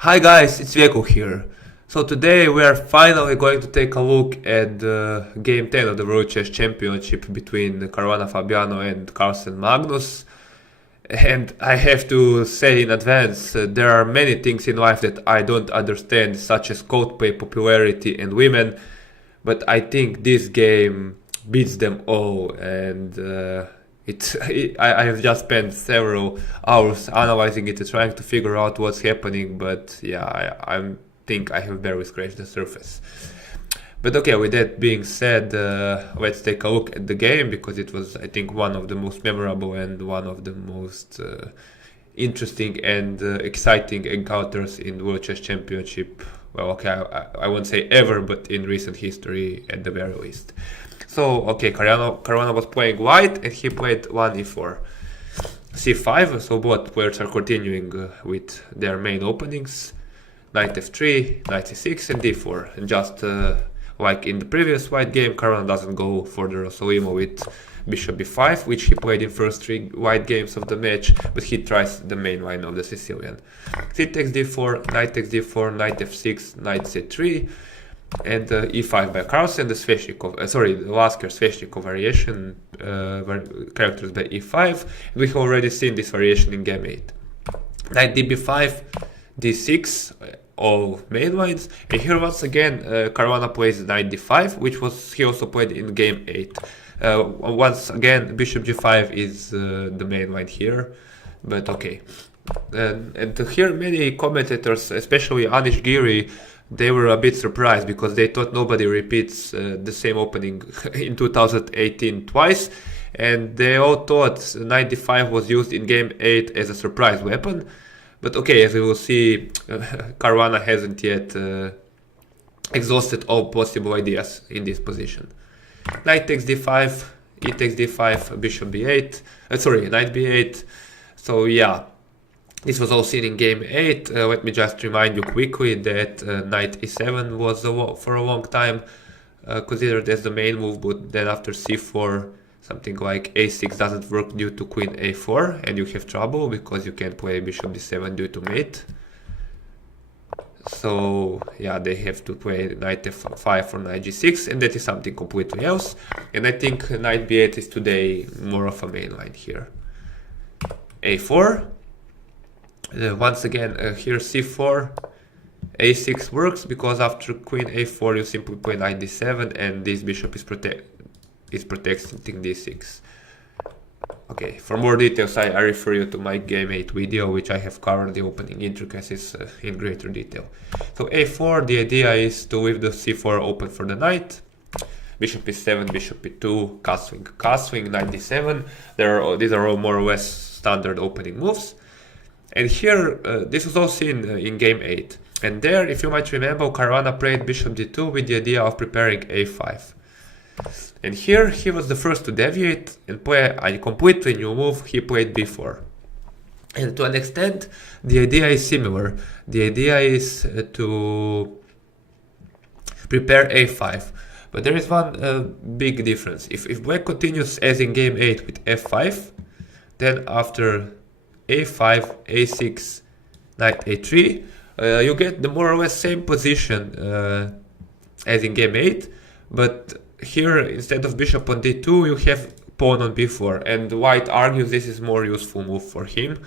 Hi guys, it's Veko here. So today we are finally going to take a look at game 10 of the World Chess Championship between Caruana Fabiano and Carlsen Magnus. And I have to say in advance, there are many things in life that I don't understand, such as codeplay, popularity and women, but I think this game beats them all, and I have just spent several hours analyzing it and trying to figure out what's happening, but yeah, I think I have barely scratched the surface. But okay, with that being said, let's take a look at the game, because it was, I think, one of the most memorable and one of the most interesting and exciting encounters in World Chess Championship. Well, okay, I won't say ever, but in recent history at the very least. So, okay, Caruana was playing white and he played 1 e4. c5, so both players are continuing with their main openings. Knight f3, knight c6 and d4. And just like in the previous white game, Caruana doesn't go for the Rosolimo with bishop b5, which he played in first 3 white games of the match, but he tries the main line of the Sicilian. C takes d4, knight takes d4, knight f6, knight c3, and e5 by Carlsen, the Sveshnikov, the Lasker Sveshnikov variation, characters by e5. We have already seen this variation in game 8. Knight db5, d6, all main lines, and here once again Caruana plays knight d5, which was he also played in game 8. Once again bishop g5 is the main line here, but okay. And here many commentators, especially Anish Giri, they were a bit surprised because they thought nobody repeats the same opening in 2018 twice, and they all thought knight d5 was used in game 8 as a surprise weapon. But okay, as we will see, Caruana hasn't yet exhausted all possible ideas in this position. Knight takes d5, e takes d5, bishop b8, knight b8. So yeah, this was all seen in game 8. Let me just remind you quickly that knight e7 was for a long time considered as the main move, but then after c4, something like a6 doesn't work due to queen a4, and you have trouble because you can't play bishop d7 due to mate. So yeah, they have to play knight f5 or knight g6, and that is something completely else. And I think knight b8 is today more of a main line here. a4. Once again, here c4, a6 works because after queen a4 you simply play knight d7, and this bishop is protecting d6. Okay, for more details I refer you to my game 8 video, which I have covered the opening intricacies in greater detail. So a4, the idea is to leave the c4 open for the knight. Bishop e7, bishop e2, castle swing, knight d7. These are all more or less standard opening moves. And here, this was all seen in game 8. And there, if you might remember, Caruana played bishop d2 with the idea of preparing a5. And here, he was the first to deviate and play a completely new move. He played b4. And to an extent, the idea is similar. The idea is to prepare a5. But there is one big difference. If black continues as in game 8 with f5, then after a5, a6, knight a3, you get the more or less same position as in game 8, but here instead of bishop on d2 you have pawn on b4, and white argues this is more useful move for him,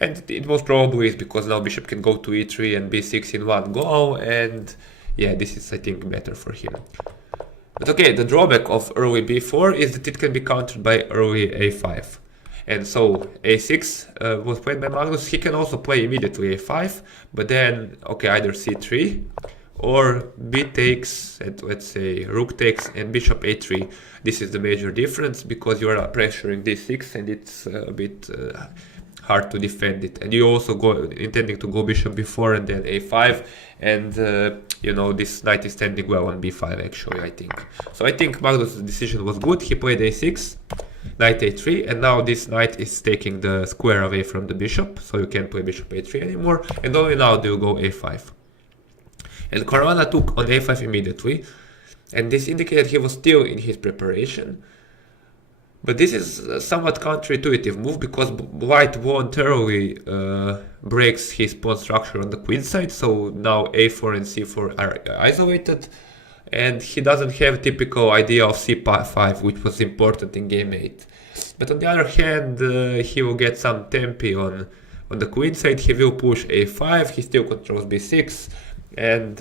and it most probably is because now bishop can go to e3 and b6 in one go, and yeah, this is I think better for him. But okay, the drawback of early b4 is that it can be countered by early a5. And so a6 was played by Magnus. He can also play immediately a5, but then, okay, either c3 or b takes, and let's say rook takes and bishop a3. This is the major difference because you are pressuring d6 and it's a bit hard to defend it. And you also intending to go bishop b4 and then a5, and you know, this knight is standing well on b5 actually, I think. So I think Magnus' decision was good. He played a6. Knight a3, and now this knight is taking the square away from the bishop, so you can't play bishop a3 anymore, and only now do you go a5. And Caruana took on a5 immediately, and this indicated he was still in his preparation. But this is a somewhat counterintuitive move because white voluntarily breaks his pawn structure on the queen side, so now a4 and c4 are isolated, and he doesn't have typical idea of c5, which was important in game 8. But on the other hand, he will get some tempi on the queen side. He will push a5, he still controls b6, and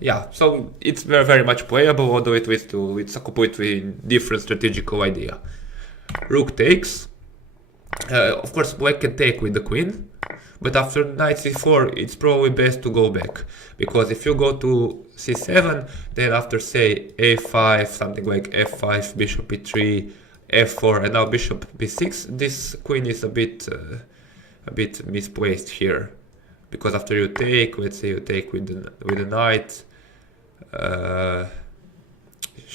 yeah, so it's very, very much playable, although it's a completely different strategical idea. Rook takes. Of course, black can take with the queen, but after knight c4, it's probably best to go back, because if you go to c7, then after say a5, something like f5, bishop e3, f4, and now bishop b6, this queen is a bit misplaced here, because after you take, let's say you take with the knight,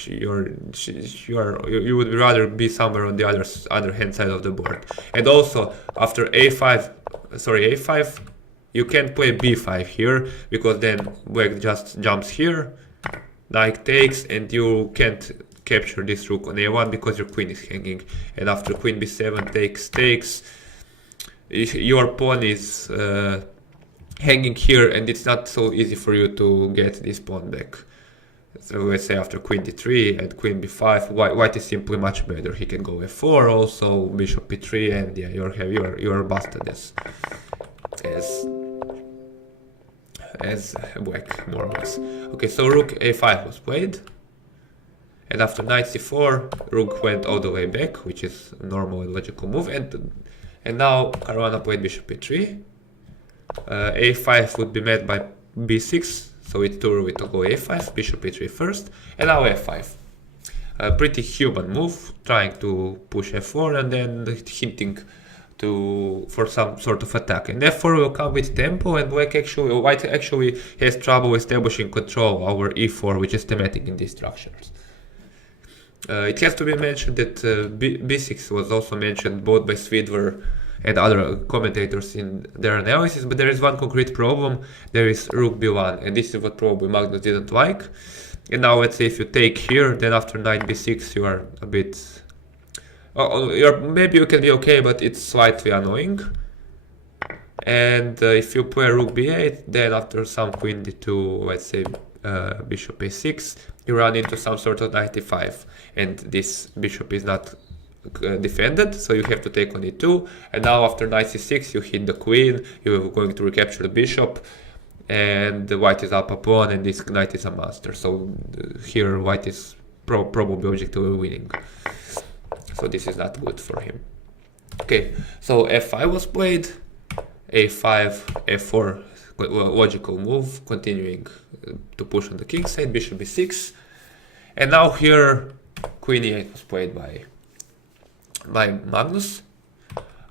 you would rather be somewhere on the other hand side of the board. And also after a5, you can't play b5 here, because then black just jumps here, knight takes, and you can't capture this rook on a1 because your queen is hanging. And after queen b7 takes, your pawn is hanging here, and it's not so easy for you to get this pawn back. So let's say after queen d3 and queen b5, white is simply much better. He can go f4 also, bishop b3, and yeah, you're busted as black, more or less. Okay, so rook a5 was played, and after knight c4, rook went all the way back, which is a normal and logical move, and now Caruana played bishop e3. A5 would be met by b6, so it's too early to go a5, bishop e3 first, and now f5. A pretty human move, trying to push f4 and then hinting for some sort of attack. And f4 will come with tempo, and white actually has trouble establishing control over e4, which is thematic in these structures. It has to be mentioned that b6 was also mentioned both by Svidver and other commentators in their analysis, but there is one concrete problem. There is rook b1, and this is what probably Magnus didn't like. And now let's say if you take here, then after knight b6 you are a bit... maybe you can be okay, but it's slightly annoying. And if you play rook b8, then after some queen d2, let's say bishop a6, you run into some sort of knight e5, and this bishop is not defended, so you have to take on e2, and now after knight c6 you hit the queen, you're going to recapture the bishop, and the white is up a pawn, and this knight is a monster, so here white is probably objectively winning, so this is not good for him. Okay, so f5 was played, a5, f4, logical move, continuing to push on the king side, bishop b6, and now here queen e8 was played by Magnus.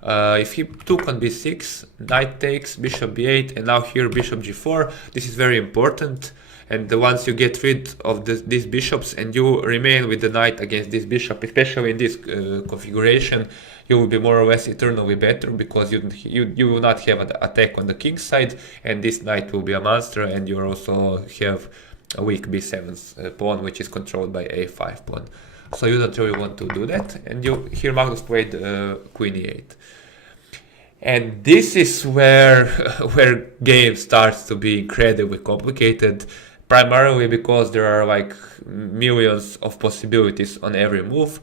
If he took on b6, knight takes, bishop b8, and now here bishop g4. This is very important, and once you get rid of these bishops and you remain with the knight against this bishop, especially in this configuration, you will be more or less eternally better, because you will not have an attack on the king side, and this knight will be a monster, and you also have a weak b7 pawn, which is controlled by a5 pawn. So you don't really want to do that, and here Magnus played queen e8. And this is where game starts to be incredibly complicated, primarily because there are like millions of possibilities on every move.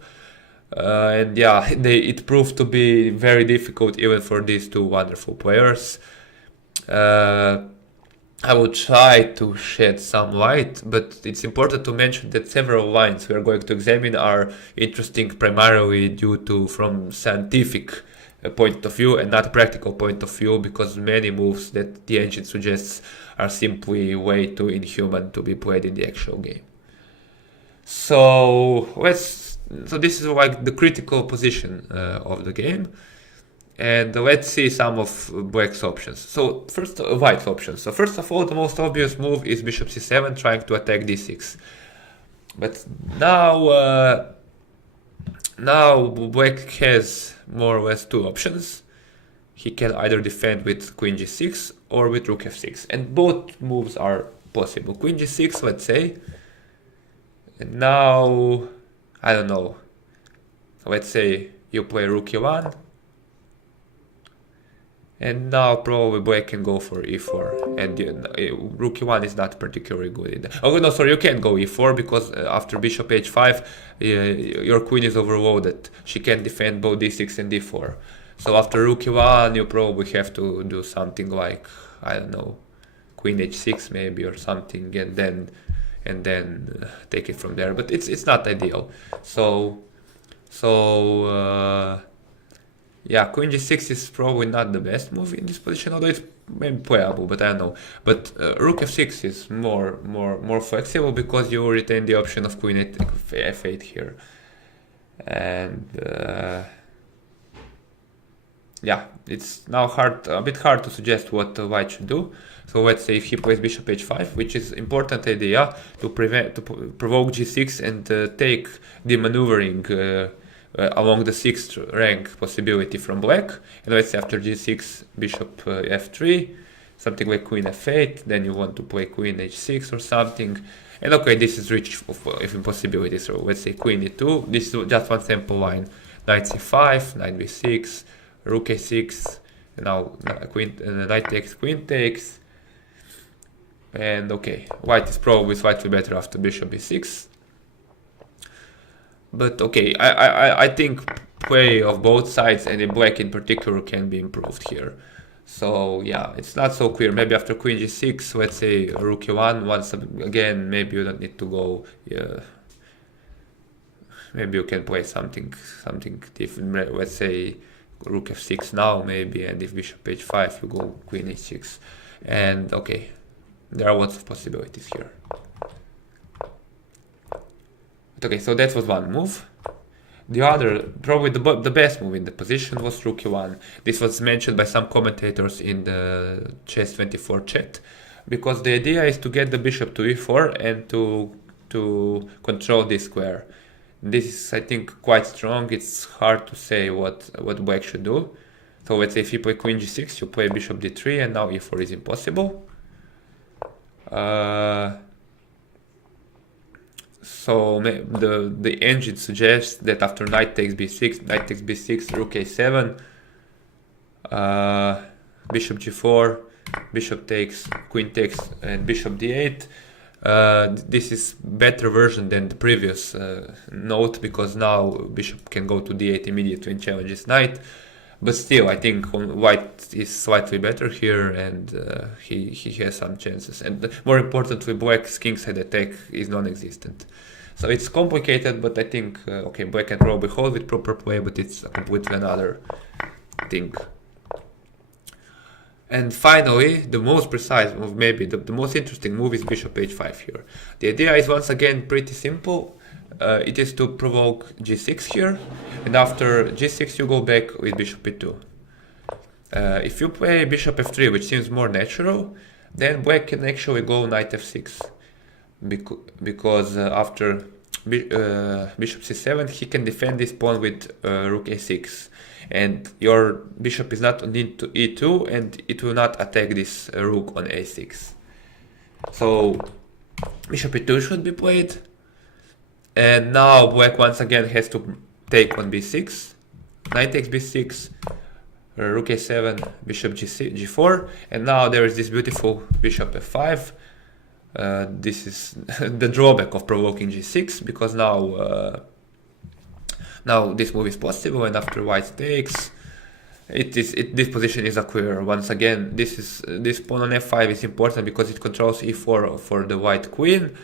And yeah, it proved to be very difficult even for these two wonderful players. I will try to shed some light, but it's important to mention that several lines we are going to examine are interesting primarily due to from scientific point of view and not practical point of view, because many moves that the engine suggests are simply way too inhuman to be played in the actual game. So this is like the critical position of the game. And let's see some of black's options. So first, white's options. So first of all, the most obvious move is bishop c7, trying to attack d6. But now black has more or less two options. He can either defend with queen g6 or with rook f6, and both moves are possible. Queen g6, let's say. And now, I don't know. let's say you play rook e1, and now probably black can go for e4, and rook e1 is not particularly good. Oh no, sorry, you can't go e4 because after bishop h5, your queen is overloaded. She can't defend both d6 and d4. So after rook e1, you probably have to do something like, I don't know, queen h6 maybe or something, and then take it from there. But it's not ideal. Yeah, queen g6 is probably not the best move in this position, although it's maybe playable, but I don't know. But rook f6 is more flexible because you retain the option of queen f8 here. And yeah, it's now a bit hard to suggest what white should do. So let's say if he plays bishop h5, which is important idea to provoke g6 and take the maneuvering along the 6th rank possibility from black. And let's say after g6, bishop f3, something like queen f8, then you want to play queen h6 or something. And okay, this is rich of impossibilities. So let's say queen e2, this is just one sample line. Knight c5, knight b6, rook a6, and now knight takes, queen takes. And okay, white is probably slightly better after bishop b6. But okay, I think play of both sides and in black in particular can be improved here. So yeah, it's not so clear. Maybe after queen g6, let's say rook e1, once again, maybe you don't need to go. Maybe you can play something different. Let's say rook f6 now maybe, and if bishop h5, you go queen h6. And okay, there are lots of possibilities here. Okay, so that was one move. The other, probably the best move in the position was rook e1. This was mentioned by some commentators in the Chess24 chat, because the idea is to get the bishop to e4 and to control this square. This is, I think, quite strong. It's hard to say what black should do. So let's say if you play queen g6, you play bishop d3, and now e4 is impossible. So the engine suggests that after knight takes b6, rook a7, bishop g4, bishop takes, queen takes, and bishop d8. This is better version than the previous note, because now bishop can go to d8 immediately and challenges knight. But still, I think white is slightly better here, and he has some chances. And more importantly, black's kingside attack is non-existent. So it's complicated, but I think, okay, black can probably hold with proper play, but it's completely another thing. And finally, the most precise move, maybe the most interesting move, is bishop h5 here. The idea is once again pretty simple. It is to provoke g6 here, and after g6 you go back with bishop e2. If you play bishop f3, which seems more natural, then black can actually go knight f6, because after bishop c7 he can defend this pawn with rook a6, and your bishop is not on into e2, and it will not attack this rook on a6. So bishop e2 should be played. And now black once again has to take on b6, knight takes b6, rook a7, bishop g4, and now there is this beautiful bishop f5. This is the drawback of provoking g6, because now this move is possible, and after white takes, this position is unclear. Once again, this pawn on f5 is important because it controls e4 for the white queen.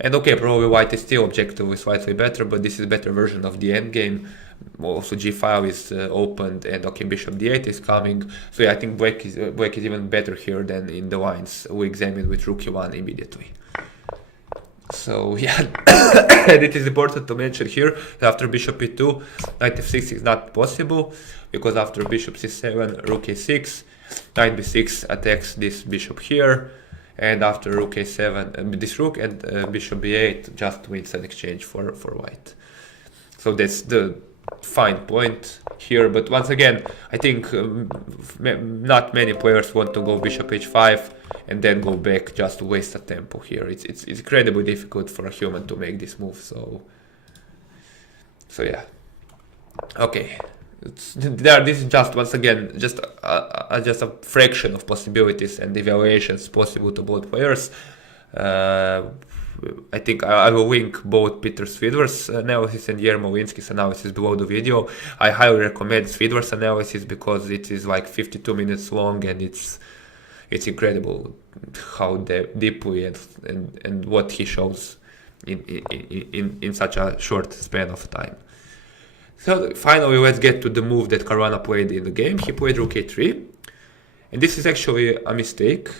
And okay, probably white is still objectively slightly better, but this is a better version of the endgame. Also g5 is opened, and okay, bishop d8 is coming. So yeah, I think black is even better here than in the lines we examined with rook e1 immediately. So yeah, and it is important to mention here that after bishop e2, knight f6 is not possible, because after bishop c7, rook a6, knight b6 attacks this bishop here. And after rook a7, this rook, and bishop b8 just wins an exchange for white. So that's the fine point here. But once again, I think not many players want to go bishop h5 and then go back just to waste a tempo here. It's incredibly difficult for a human to make this move. So yeah. Okay, this is just once again just a fraction of possibilities and evaluations possible to both players. I think I will link both Peter Svidler's analysis and Jermo Linsky's analysis below the video. I highly recommend Svidler's analysis because it is like 52 minutes long, and it's incredible how deeply and what he shows in such a short span of time. So finally, let's get to the move that Caruana played in the game. He played rook a3, and this is actually a mistake,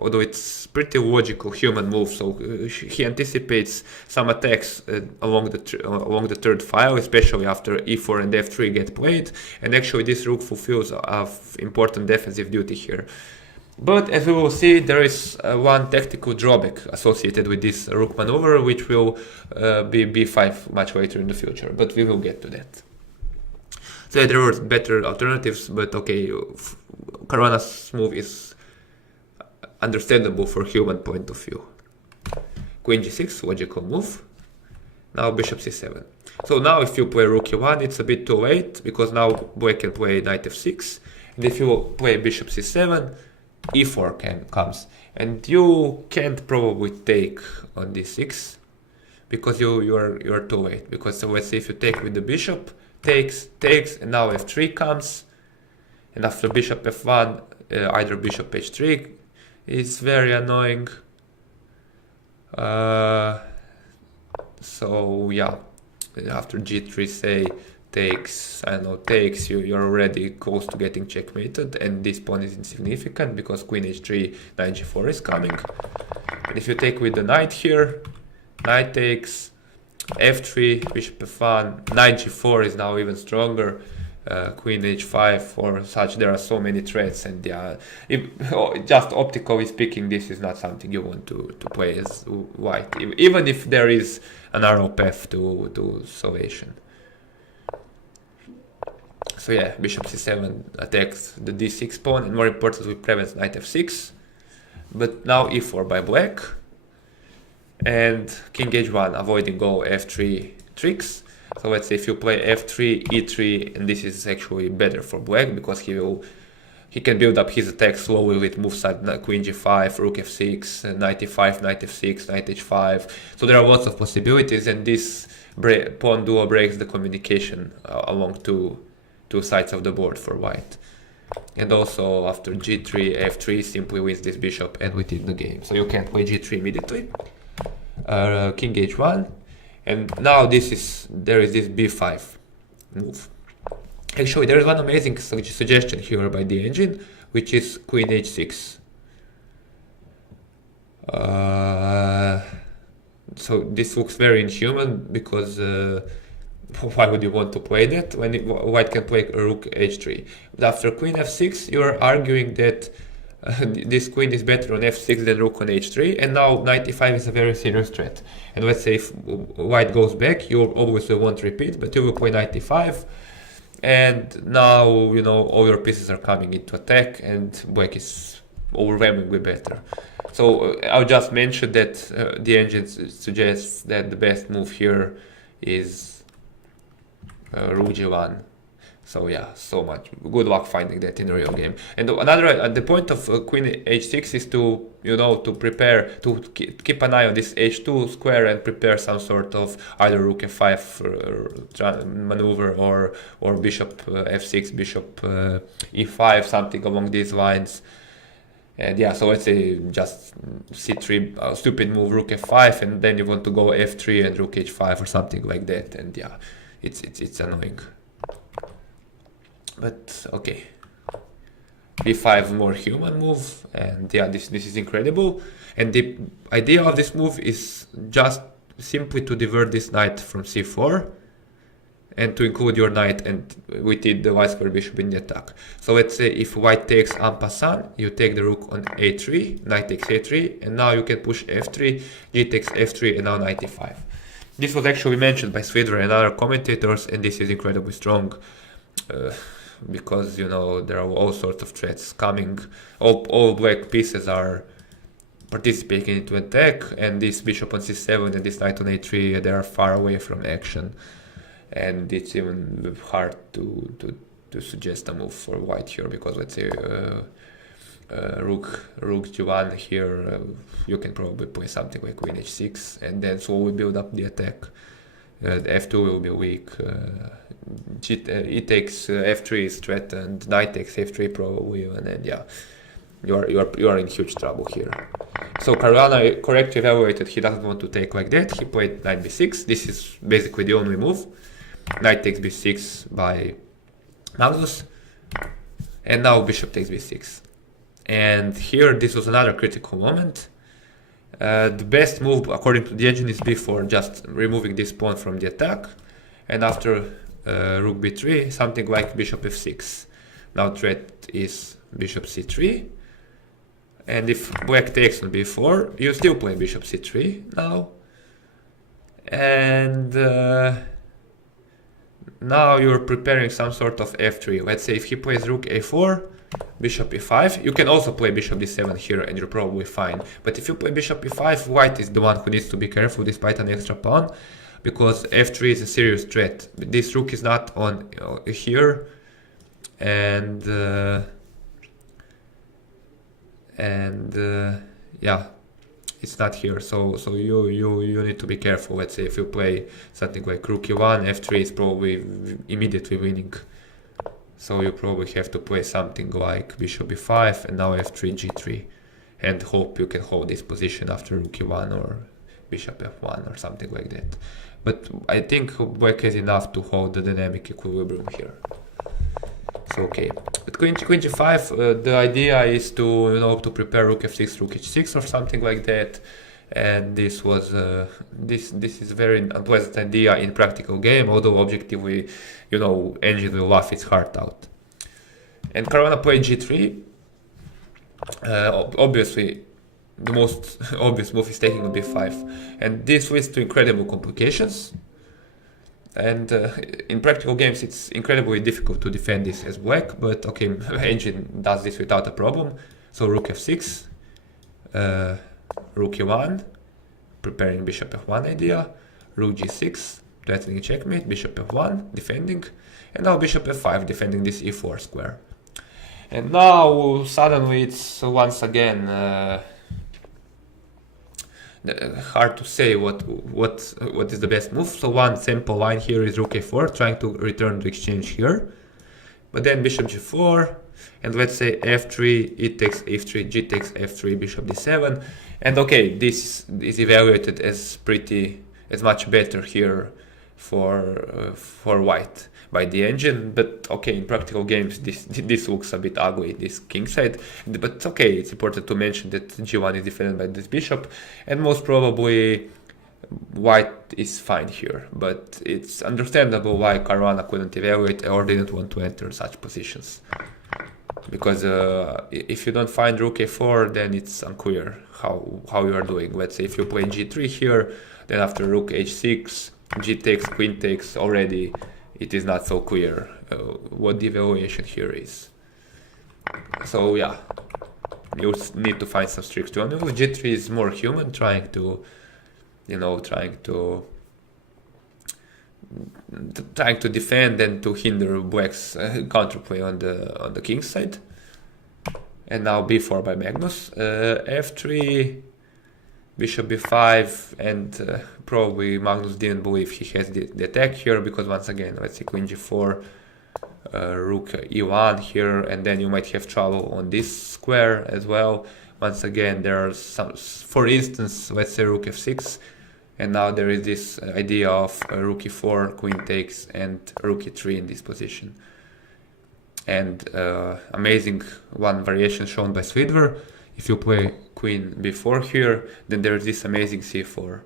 although it's pretty logical human move. So he anticipates some attacks along the third file, especially after e4 and f3 get played, and actually this rook fulfills an important defensive duty here. But as we will see, there is one tactical drawback associated with this rook maneuver, which will be b5 much later in the future, but we will get to that. So there were better alternatives, but okay, Caruana's move is understandable for human point of view. Queen g6, logical move. Now bishop c7. So now if you play rook e1, it's a bit too late, because now black can play knight f6, and if you play bishop c7, e4 comes, and you can't probably take on d6 because you're too late. Because so let's say if you take with the bishop, takes, and now f3 comes, and after bishop f1, either bishop h3 is very annoying. So yeah, after g3 say takes, I don't know, takes, you're already close to getting checkmated, and this pawn is insignificant because queen h3, knight g4 is coming. And if you take with the knight here, knight takes, f3, bishop f1, knight g4 is now even stronger, queen h5 or such. There are so many threats, and yeah, just optically speaking, this is not something you want to play as white, even if there is a narrow path to salvation. So yeah, bishop c7 attacks the d6 pawn, and more importantly prevents knight f6. But now e4 by black, and king h1 avoiding all f3 tricks. So let's say if you play f3, e3, and this is actually better for black because he can build up his attack slowly with moves like queen g5, rook f6, knight e5, knight f6, knight h5. So there are lots of possibilities, and this pawn duo breaks the communication along two sides of the board for white. And also after g3, f3 simply wins this bishop, and we win the game. So you can't play g3 immediately. King h1, and now there is this b5 move. Actually, there is one amazing suggestion here by the engine, which is queen h6. So this looks very inhuman because why would you want to play that when white can play rook h3? But after queen f6, you are arguing that this queen is better on f6 than rook on h3, and now knight e5 is a very serious threat. And let's say if white goes back, you always will want to repeat, but you will play knight e5, and now you know all your pieces are coming into attack, and black is overwhelmingly better. So I'll just mention that the engine suggests that the best move here is rook g1. So yeah, so much good luck finding that in a real game. And another, the point of queen h6 is to, you know, to prepare, to keep an eye on this h2 square and prepare some sort of either rook f5 maneuver or bishop f6, bishop e5, something along these lines. And yeah, so let's say just c3, stupid move rook f5, and then you want to go f3 and rook h5 or something like that. And yeah, it's annoying. But okay, b5 more human move, and yeah, this is incredible. And the idea of this move is just simply to divert this knight from c4 and to include your knight, and we did the white square bishop in the attack. So let's say if white takes en passant, you take the rook on a3, knight takes a3, and now you can push f3, g takes f3, and now knight e5. This was actually mentioned by Svidler and other commentators, and this is incredibly strong. Because, you know, there are all sorts of threats coming. All black pieces are participating into attack, and this bishop on c7 and this knight on a3, they are far away from action. and it's even hard to suggest a move for white here, because let's say rook g1 here, you can probably play something like queen h6 and then slowly build up the attack. F2 will be weak, e takes f3 is threatened, knight takes f3 probably, and then yeah, you are in huge trouble here. So Caruana correctly evaluated, he doesn't want to take like that, he played knight b6, this is basically the only move. Knight takes b6 by Magnus, and now bishop takes b6. And here this was another critical moment. The best move according to the engine is b4, just removing this pawn from the attack, and after rook b3 something like bishop f6. Now threat is bishop c3, and if black takes on b4 you still play bishop c3 now, and now you're preparing some sort of f3. Let's say if he plays rook a4, bishop e5, you can also play bishop d7 here and you're probably fine. But if you play bishop e5, white is the one who needs to be careful despite an extra pawn, because f3 is a serious threat. This rook is not on here, and yeah, it's not here, so you need to be careful. Let's say if you play something like rook e1, f3 is probably immediately winning. So you probably have to play something like bishop e5 and now f3 g3, and hope you can hold this position after rook e1 or bishop f1 or something like that. But I think black has enough to hold the dynamic equilibrium here. So okay, with queen g5, the idea is to to prepare rook f6, rook h6 or something like that. And this was this is a very unpleasant idea in practical game, although objectively, engine will laugh its heart out. And Caruana played g3. Obviously, the most obvious move is taking on b5, and this leads to incredible complications. And in practical games, it's incredibly difficult to defend this as black, but okay, engine does this without a problem. So rook f6, rook e1, preparing bishop f1 idea, rook g6, threatening checkmate, bishop f1, defending, and now bishop f5, defending this e4 square. And now suddenly it's once again hard to say what is the best move. So one simple line here is rook a4, trying to return to exchange here, but then bishop g4, and let's say f3, e takes f3, g takes f3, bishop d7, and okay, this is evaluated as much better here for white by the engine. But okay, in practical games this looks a bit ugly, this kingside. But okay, it's important to mention that g1 is defended by this bishop, and most probably white is fine here. But it's understandable why Caruana couldn't evaluate or didn't want to enter such positions, because if you don't find rook a4, then it's unclear how you are doing. Let's say if you play g3 here, then after rook h6, g takes, queen takes, already it is not so clear what the evaluation here is. So yeah, you need to find some tricks to handle. G3 is more human, trying to defend and to hinder black's counterplay on the king side. And now b4 by Magnus, f3, bishop b5, and probably Magnus didn't believe he has the attack here, because once again, let's see, queen g4, rook e1 here, and then you might have trouble on this square as well. Once again, there are some, for instance, let's say rook f6, and now there is this idea of rook e4, queen takes, and rook e3 in this position. And amazing one variation shown by Swidver, if you play queen b4 here, then there is this amazing c4.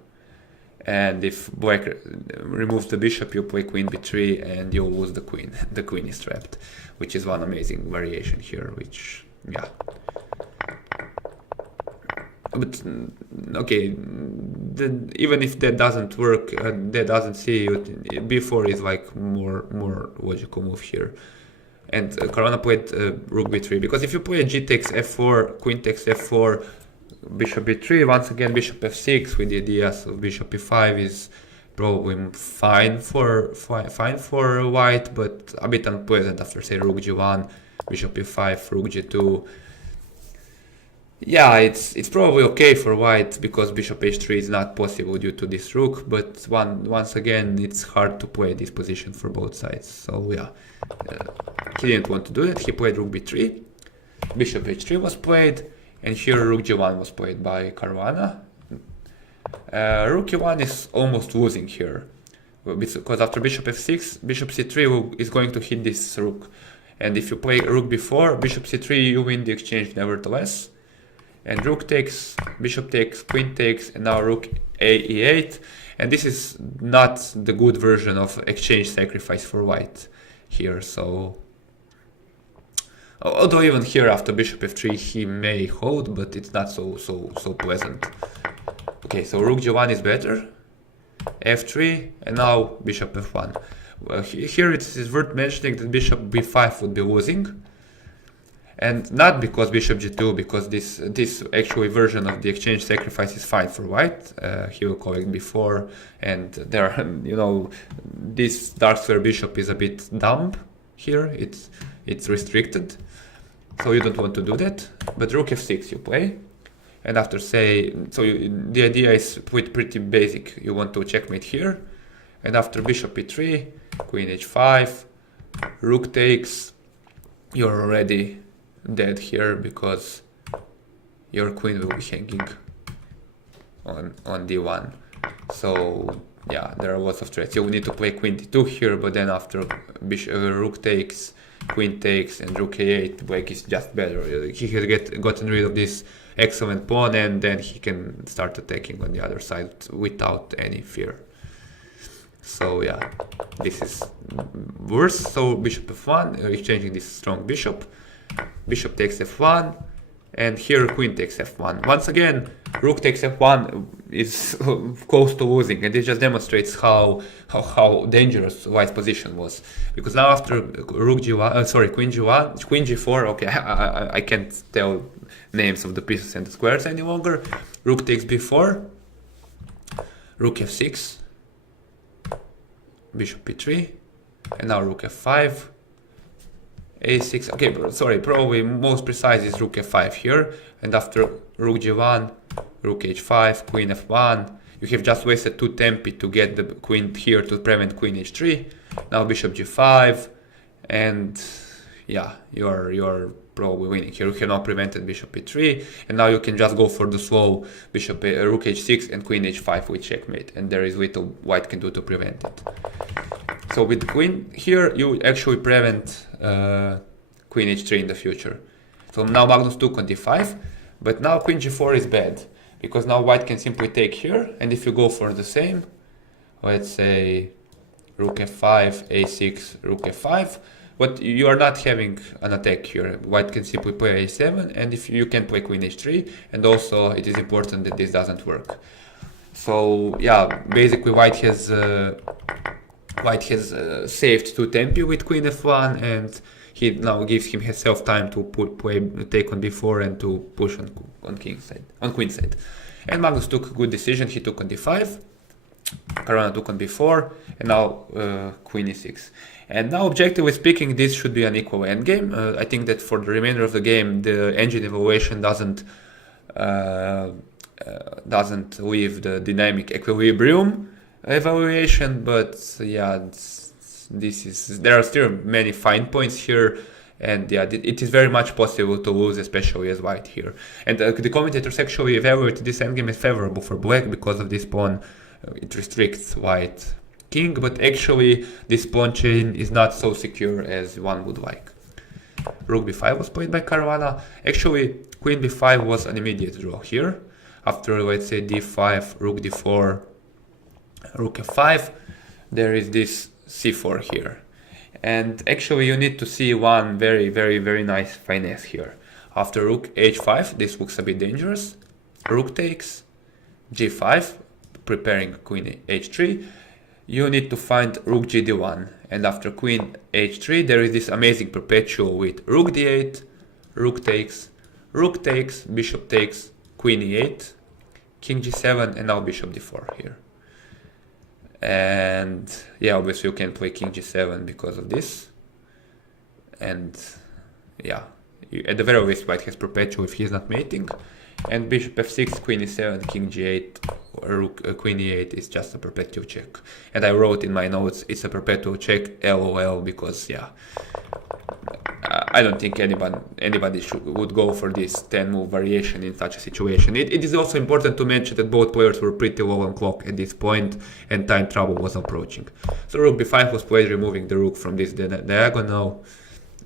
And if black removes the bishop, you play queen b3 and you'll lose the queen. The queen is trapped, which is one amazing variation here, which, yeah. But okay, even if that doesn't work, that doesn't see you, b4 is like more logical move here. And Caruana played rook b3, because if you play g takes f4, queen takes f4, bishop b3, once again bishop f6 with the ideas of bishop e5 is probably fine for white, but a bit unpleasant after say rook g1, bishop e5, rook g2. Yeah, it's probably okay for white because bishop h3 is not possible due to this rook, but once again it's hard to play this position for both sides. So yeah, he didn't want to do that. He played rook b3, bishop h3 was played, and here rook g1 was played by Caruana. Rook e1 is almost losing here because after bishop f6, bishop c3 is going to hit this rook, and if you play rook b4, bishop c3, you win the exchange nevertheless. And rook takes, bishop takes, queen takes, and now rook e8. And this is not the good version of exchange sacrifice for white here. So, although even here after bishop f3 he may hold, but it's not so pleasant. Okay, so rook g1 is better, f3, and now bishop f1. Here it is worth mentioning that bishop b5 would be losing. And not because bishop g2, because this actually version of the exchange sacrifice is fine for white. He will call it before, and there, you know, this dark square bishop is a bit dumb here. It's restricted, so you don't want to do that. But rook f6 you play, and after say, so the idea is pretty basic. You want to checkmate here, and after bishop e3, queen h5, rook takes, you're already dead here because your queen will be hanging on d1. So yeah, there are lots of threats. You will need to play queen d2 here, but then after rook takes, queen takes, and rook a8, black is just better. He has gotten rid of this excellent pawn, and then he can start attacking on the other side without any fear. So yeah, this is worse. So bishop f1, exchanging this strong bishop. Bishop takes f1, and here queen takes f1. Once again, rook takes f1 is close to losing, and it just demonstrates how dangerous white's position was. Because now after rook g1, queen g1, queen g4. Okay, I can't tell names of the pieces and the squares any longer. Rook takes b4, rook f6, bishop e3, and now rook f5. a6, okay, sorry, probably most precise is rook f5 here, and after rook g1, rook h5, queen f1, you have just wasted 2 tempi to get the queen here to prevent queen h3. Now bishop g5, and yeah, you're probably winning here. You have now prevented bishop e3, and now you can just go for the slow bishop rook h6 and queen h5 with checkmate, and there is little white can do to prevent it. So with queen here, you actually prevent queen h3 in the future. So now Magnus took on d5, but now queen g4 is bad, because now white can simply take here, and if you go for the same, let's say rook f5, a6, rook f5, but you are not having an attack here. White can simply play a7, and if you can play queen h3, and also it is important that this doesn't work. So yeah, basically white has saved 2 tempi with queen f1, and he now gives himself time to take on b4 and to push on queen side. And Magnus took a good decision. He took on d5, Caruana took on b4, and now queen e6. And now, objectively speaking, this should be an equal endgame. I think that for the remainder of the game, the engine evaluation doesn't leave the dynamic equilibrium evaluation, but yeah, there are still many fine points here, and yeah, it is very much possible to lose, especially as white here. And the commentators actually evaluate this endgame as favorable for black because of this pawn. It restricts white king, but actually this pawn chain is not so secure as one would like. Rook b5 was played by Caruana. Actually, queen b5 was an immediate draw here. After, let's say, d5, rook d4, rook f5, there is this c4 here. And actually you need to see one very nice finesse here. After rook h5, this looks a bit dangerous. Rook takes, g5, preparing queen h3. You need to find rook gd1, and after queen h3 there is this amazing perpetual with rook d8, rook takes, bishop takes, queen e8, king g7, and now bishop d4 here. And yeah, obviously you can play king g7 because of this. And yeah, at the very least white has perpetual if he's not mating. And bishop f6, queen e7, king g8, or rook, queen e8 is just a perpetual check. And I wrote in my notes it's a perpetual check, lol, because yeah, I don't think anybody would go for this 10-move variation in such a situation. It is also important to mention that both players were pretty low on clock at this point and time trouble was approaching. So rook b5 was played, removing the rook from this diagonal.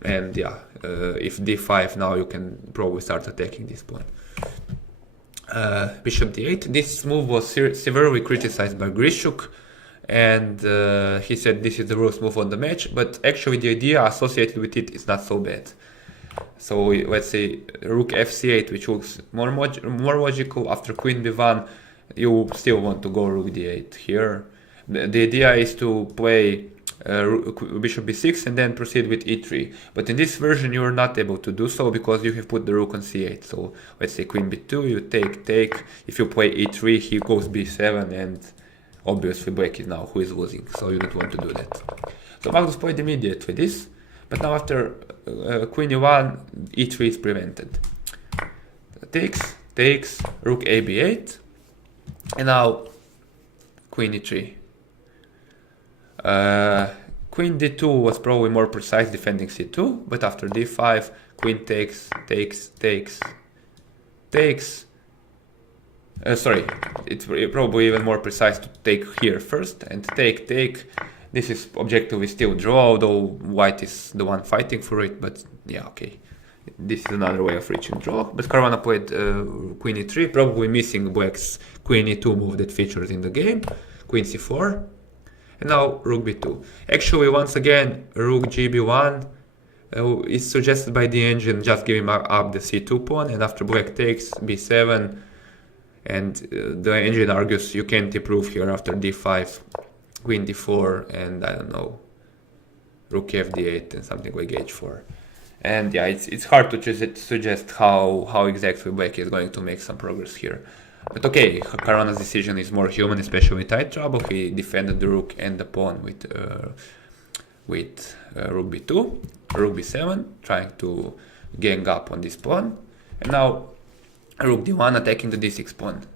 And yeah, if d5 now, you can probably start attacking this pawn. Bishop d8. This move was severely criticized by Grishuk, and he said this is the worst move on the match, but actually the idea associated with it is not so bad. So let's say rook fc8, which looks more logical. After queen b1, you still want to go rook d8 here. The idea is to play bishop b6 and then proceed with e3, but in this version you are not able to do so because you have put the rook on c8. So let's say queen b2, you take. If you play e3, he goes b7, and obviously black is now who is losing, so you don't want to do that. So Magnus played immediately this, but now after queen e1, e3 is prevented. Takes, rook a b8, and now queen e3. Queen d2 was probably more precise, defending c2, but after d5, queen takes. Sorry, it's probably even more precise to take here first and take. This is objectively still draw, although white is the one fighting for it, but yeah, okay. This is another way of reaching draw, but Caruana played queen e3, probably missing black's queen e2 move that features in the game, queen c4. And now rook b2. Actually, once again, rook gb1 is suggested by the engine, just giving up the c2 pawn, and after black takes b7, and the engine argues you can't improve here after d5, queen d4, and I don't know, rook fd8 and something like h4. And yeah, it's hard to suggest how exactly black is going to make some progress here. But okay, Caruana's decision is more human, especially with tight trouble. He defended the rook and the pawn with rook b2, rook b7, trying to gang up on this pawn. And now rook d1 attacking the d6 pawn.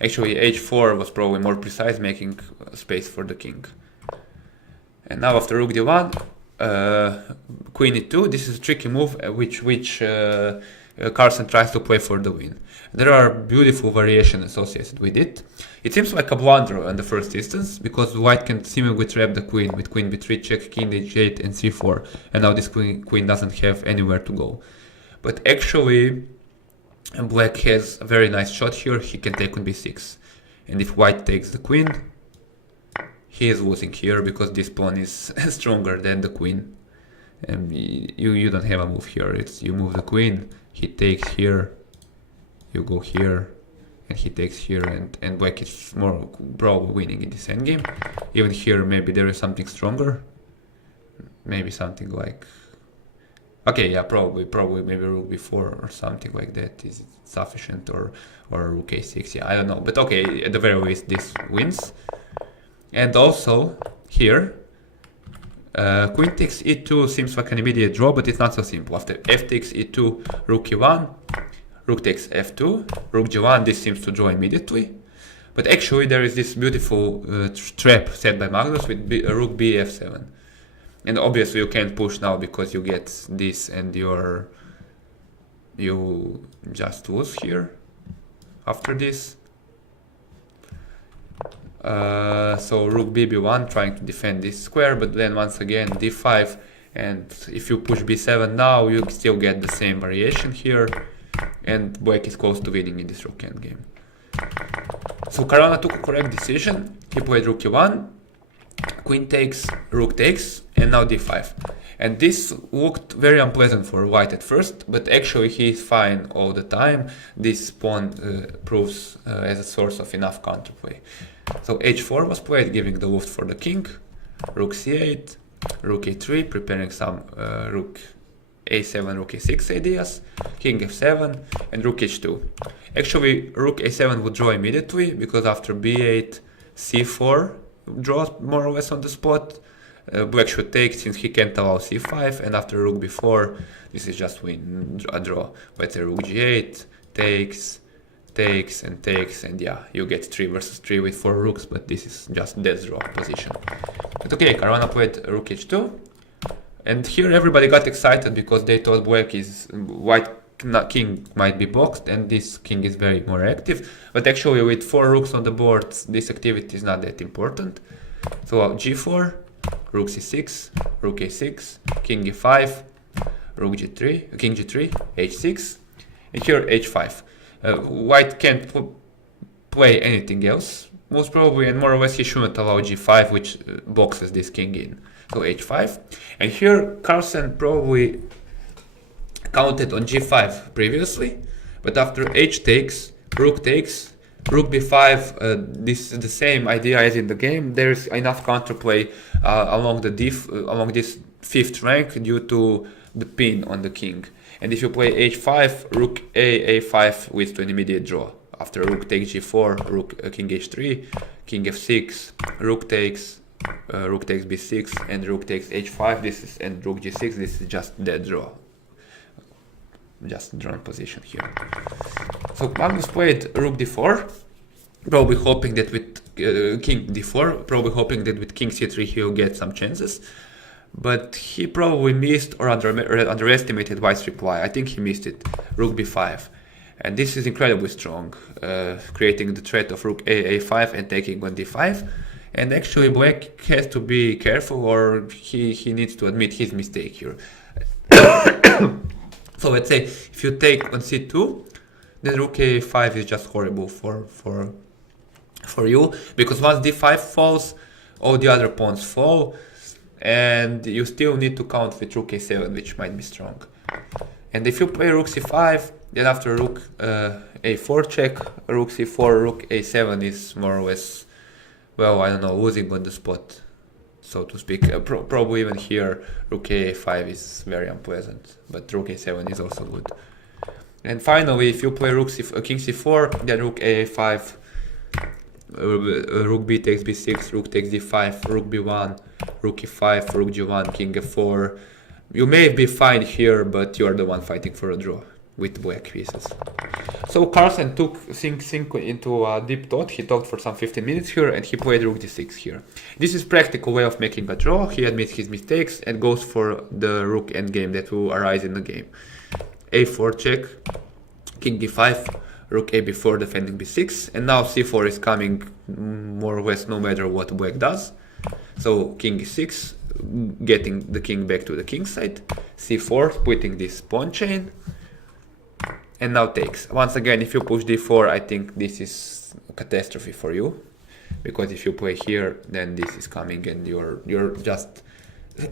Actually, h4 was probably more precise, making space for the king. And now after rook d1, queen e2. This is a tricky move, which Carlsen tries to play for the win. There are beautiful variations associated with it. It seems like a blunder in the first instance, because white can seemingly trap the queen with queen b3 check, king h8 and c4, and now this queen doesn't have anywhere to go. But actually, black has a very nice shot here. He can take on b6, and if white takes the queen, he is losing here because this pawn is stronger than the queen, and you don't have a move here. It's you move the queen, he takes here, you go here, and he takes here, and black is more probably winning in this endgame. Even here, maybe there is something stronger, maybe something like, okay, yeah, probably maybe rook b4 or something like that is sufficient, or rook a6, yeah, I don't know, but okay, at the very least this wins. And also here, queen takes e2 seems like an immediate draw, but it's not so simple. After f takes e2, rook e1, rook takes f2, rook g1, this seems to draw immediately. But actually there is this beautiful trap set by Magnus with rook b f7. And obviously you can't push now because you get this and you just lose here after this. So rook bb1 trying to defend this square, but then once again d5, and if you push b7 now, you still get the same variation here, and black is close to winning in this rook endgame. So Caruana took a correct decision. He played rook e1, queen takes, rook takes, and now d5. And this looked very unpleasant for white at first, but actually he is fine all the time. This pawn proves as a source of enough counterplay. So h4 was played, giving the loft for the king, rook c8, rook a3, preparing some rook a7, rook a6 ideas, king f7, and rook h2. Actually, rook a7 would draw immediately, because after b8, c4, draw more or less on the spot. Black should take since he can't allow c5, and after rook b4, this is just win, a draw. Let's say rook g8, takes, and takes, and yeah, you get 3 versus 3 with 4 rooks, but this is just dead draw position. But okay, Caruana played rook h2, and here everybody got excited because they thought white king might be boxed, and this king is very more active. But actually, with 4 rooks on the board, this activity is not that important. So g4, rook c6, rook a6, king e5, rook g3, king g3, h6, and here h5. White can't play anything else, most probably, and more or less he shouldn't allow g5, which boxes this king in. So h5, and here Carlsen probably counted on g5 previously, but after h takes, rook b5, this is the same idea as in the game. There's enough counterplay along this 5th rank due to the pin on the king. And if you play h5, rook a5 leads to an immediate draw. After rook takes g4, king h3, king f6, rook takes b6, and rook takes h5. And rook g6. This is just dead draw. Just drawn position here. So Magnus played rook d4, probably hoping that with king d4, probably hoping that with king c3 he'll get some chances. But he probably missed or underestimated White's reply. I think he missed it. Rook b5. And this is incredibly strong, creating the threat of rook a5 and taking on d5. And actually Black has to be careful, or he needs to admit his mistake here. So let's say if you take on c2, then rook a5 is just horrible for you, because once d5 falls, all the other pawns fall, and you still need to count with rook a7, which might be strong. And if you play rook c5, then after rook a4 check, rook c4, rook a7 is more or less, well, I don't know, losing on the spot, so to speak. Probably even here, rook a5 is very unpleasant, but rook a7 is also good. And finally, if you play king c4, then rook a5, rook b takes b6, rook takes d5, rook b1, rook e5, rook g1, king f4. You may be fine here, but you are the one fighting for a draw with black pieces. So Carlsen took things into deep thought. He talked for some 15 minutes here, and he played rook d6 here. This is practical way of making a draw. He admits his mistakes and goes for the rook endgame that will arise in the game. a4 check, king d5, rook a b4 defending b6, and now c4 is coming more or less no matter what black does. So king e6, getting the king back to the king side, c4, splitting this pawn chain, and now takes. Once again, if you push d4, I think this is a catastrophe for you, because if you play here, then this is coming and you're just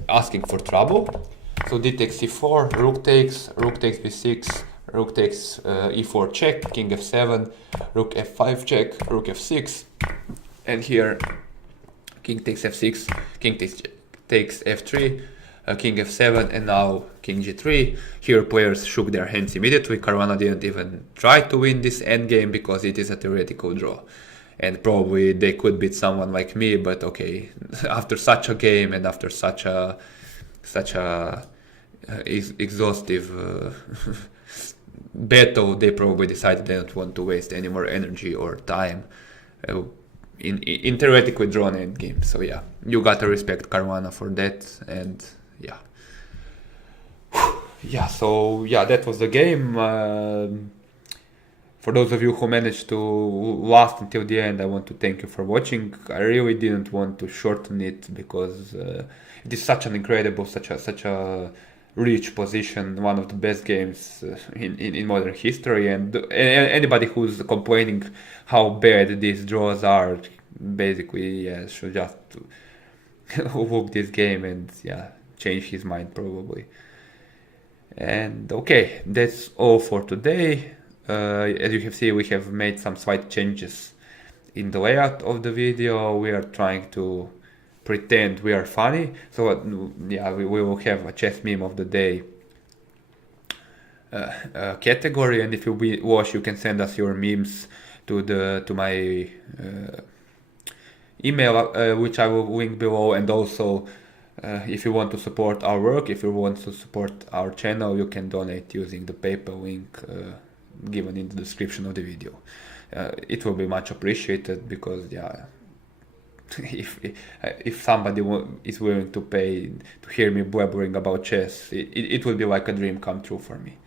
asking for trouble. So d takes c4, rook takes b6, rook takes e4 check, king f7, rook f5 check, rook f6, and here king takes f6, king takes f3, king f7, and now king g3. Here players shook their hands immediately. Caruana didn't even try to win this endgame because it is a theoretical draw. And probably they could beat someone like me, but okay, after such a game and after such a exhaustive battle, they probably decided they don't want to waste any more energy or time in theoretically drawn endgame. So yeah, you gotta respect Caruana for that, and yeah. Yeah, so yeah, that was the game. For those of you who managed to last until the end, I want to thank you for watching. I really didn't want to shorten it because it is such an incredible, such a rich position, one of the best games in modern history, and anybody who's complaining how bad these draws are, basically, yeah, should just look this game and yeah, change his mind probably. And okay, that's all for today. As you can see, we have made some slight changes in the layout of the video. We are trying to pretend we are funny. So yeah, we will have a chess meme of the day category, and if you watch, you can send us your memes to my email, which I will link below, and also if you want to support our work, if you want to support our channel, you can donate using the PayPal link given in the description of the video. It will be much appreciated, because yeah, if somebody is willing to pay to hear me blabbering about chess, it will be like a dream come true for me.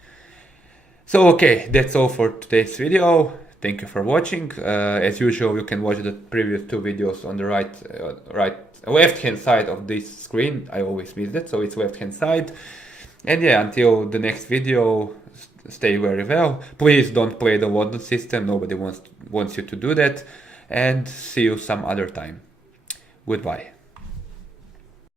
So okay, that's all for today's video. Thank you for watching. As usual, you can watch the previous 2 videos on the left hand side of this screen. I always miss that, so it's left hand side. And yeah, until the next video, stay very well. Please don't play the London system. Nobody wants you to do that. And see you some other time. Goodbye.